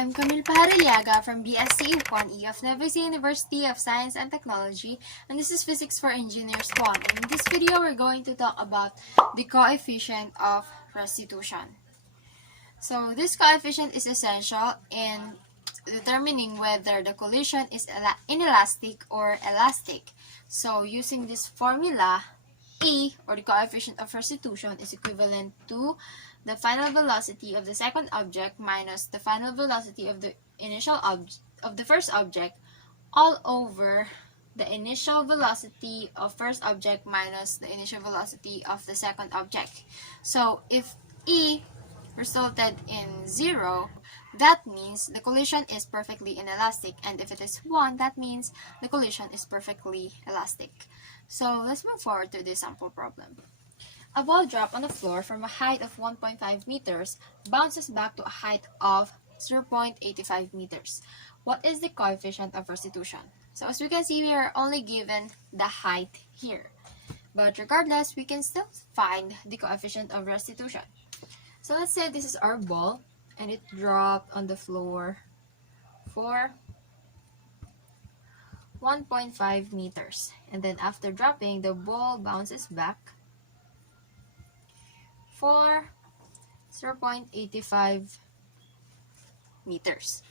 I'm Camille Pajarillaga from BSCE 1E of Nueva University of Science and Technology, and this is Physics for Engineers 1. In this video, we're going to talk about the coefficient of restitution. So this coefficient is essential in determining whether the collision is inelastic or elastic. So using this formula, E, or the coefficient of restitution, is equivalent to the final velocity of the second object minus the final velocity of the first object, all over the initial velocity of first object minus the initial velocity of the second object. So if E resulted in 0, that means the collision is perfectly inelastic, and if it is 1, that means the collision is perfectly elastic. So let's move forward to this sample problem. A ball dropped on the floor from a height of 1.5 meters bounces back to a height of 0.85 meters. What is the coefficient of restitution? So as we can see, we are only given the height here. But regardless, we can still find the coefficient of restitution. So let's say this is our ball and it dropped on the floor for 1.5 meters. And then after dropping, the ball bounces back for 0.85 meters.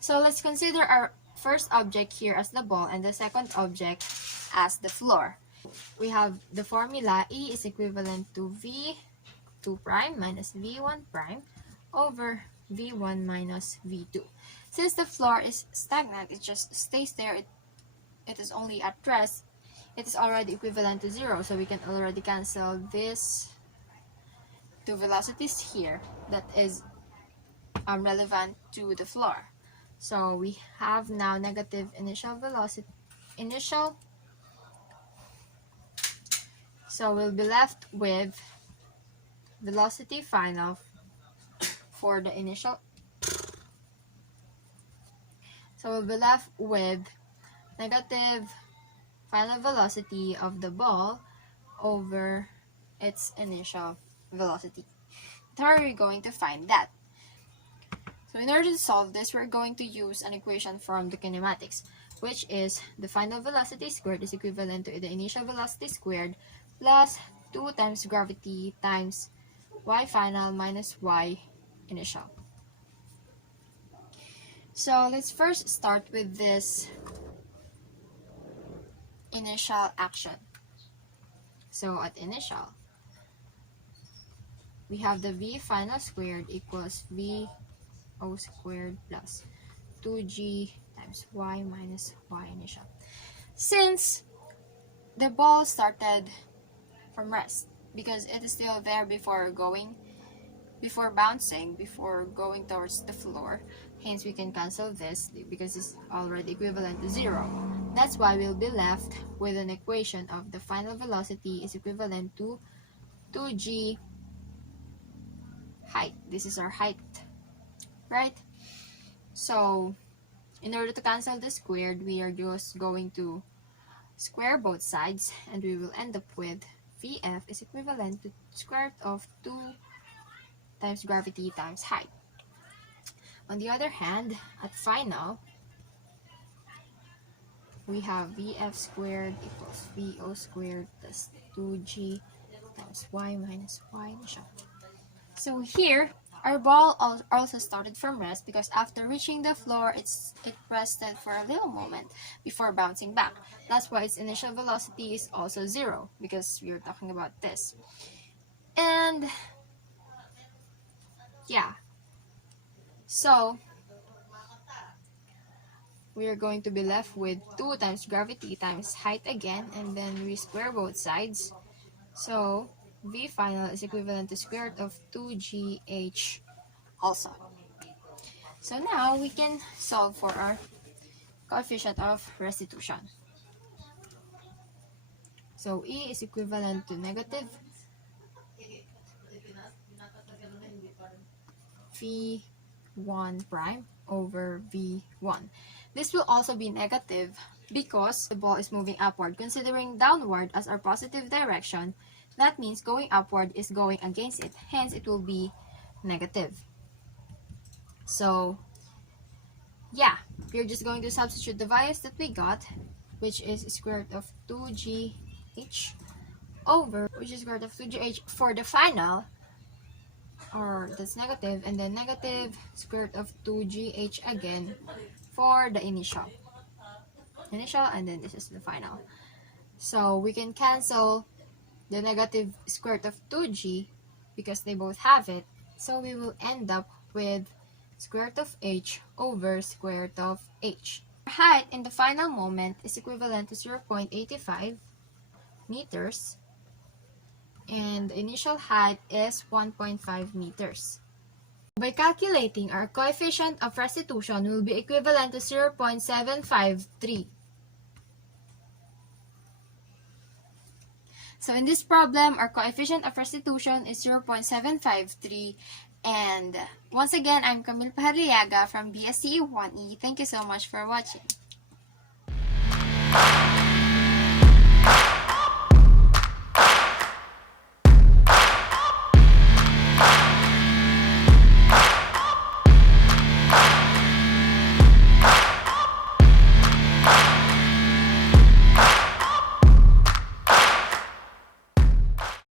So let's consider our first object here as the ball and the second object as the floor. We have the formula E is equivalent to V2 prime minus V1 prime over V1 minus V2. Since the floor is stagnant, it just stays there, it is only at rest, it is already equivalent to 0, so we can already cancel these two velocities here that is relevant to the floor. So we have now negative initial velocity, so we'll be left with velocity final for the initial. So we'll be left with negative final velocity of the ball over its initial velocity. How are we going to find that? So in order to solve this, we're going to use an equation from the kinematics, which is the final velocity squared is equivalent to the initial velocity squared plus 2 times gravity times y final minus y initial. So let's first start with this initial action. So at initial, we have the v final squared equals v o squared plus 2g times y minus y initial. Since the ball started from rest, because it is still there before bouncing, before going towards the floor, hence we can cancel this because it's already equivalent to 0. That's why we'll be left with an equation of the final velocity is equivalent to 2g height. This is our height, right? So in order to cancel the squared, we are just going to square both sides, and we will end up with Vf is equivalent to square root of 2 times gravity times height. On the other hand, at final, we have Vf squared equals Vo squared plus 2g times y minus y initial. So here, our ball also started from rest because after reaching the floor, it rested for a little moment before bouncing back. That's why its initial velocity is also 0, because we are talking about this. And yeah, so we are going to be left with 2 times gravity times height again, and then we square both sides. So V final is equivalent to square root of 2gh also. So now we can solve for our coefficient of restitution. So E is equivalent to negative V1 prime over V1. This will also be negative because the ball is moving upward. Considering downward as our positive direction, that means going upward is going against it. Hence, it will be negative. So, yeah, we're just going to substitute the values that we got, which is square root of 2gh over, which is square root of 2gh for the final, or that's negative, and then negative square root of 2gh again for the initial, and then this is the final. So we can cancel the negative square root of 2g because they both have it. So we will end up with square root of h over square root of h. Our height in the final moment is equivalent to 0.85 meters, and the initial height is 1.5 meters. By calculating, our coefficient of restitution will be equivalent to 0.753. So in this problem, our coefficient of restitution is 0.753. And once again, I'm Camille Pajarillaga from BSCE 1E. Thank you so much for watching.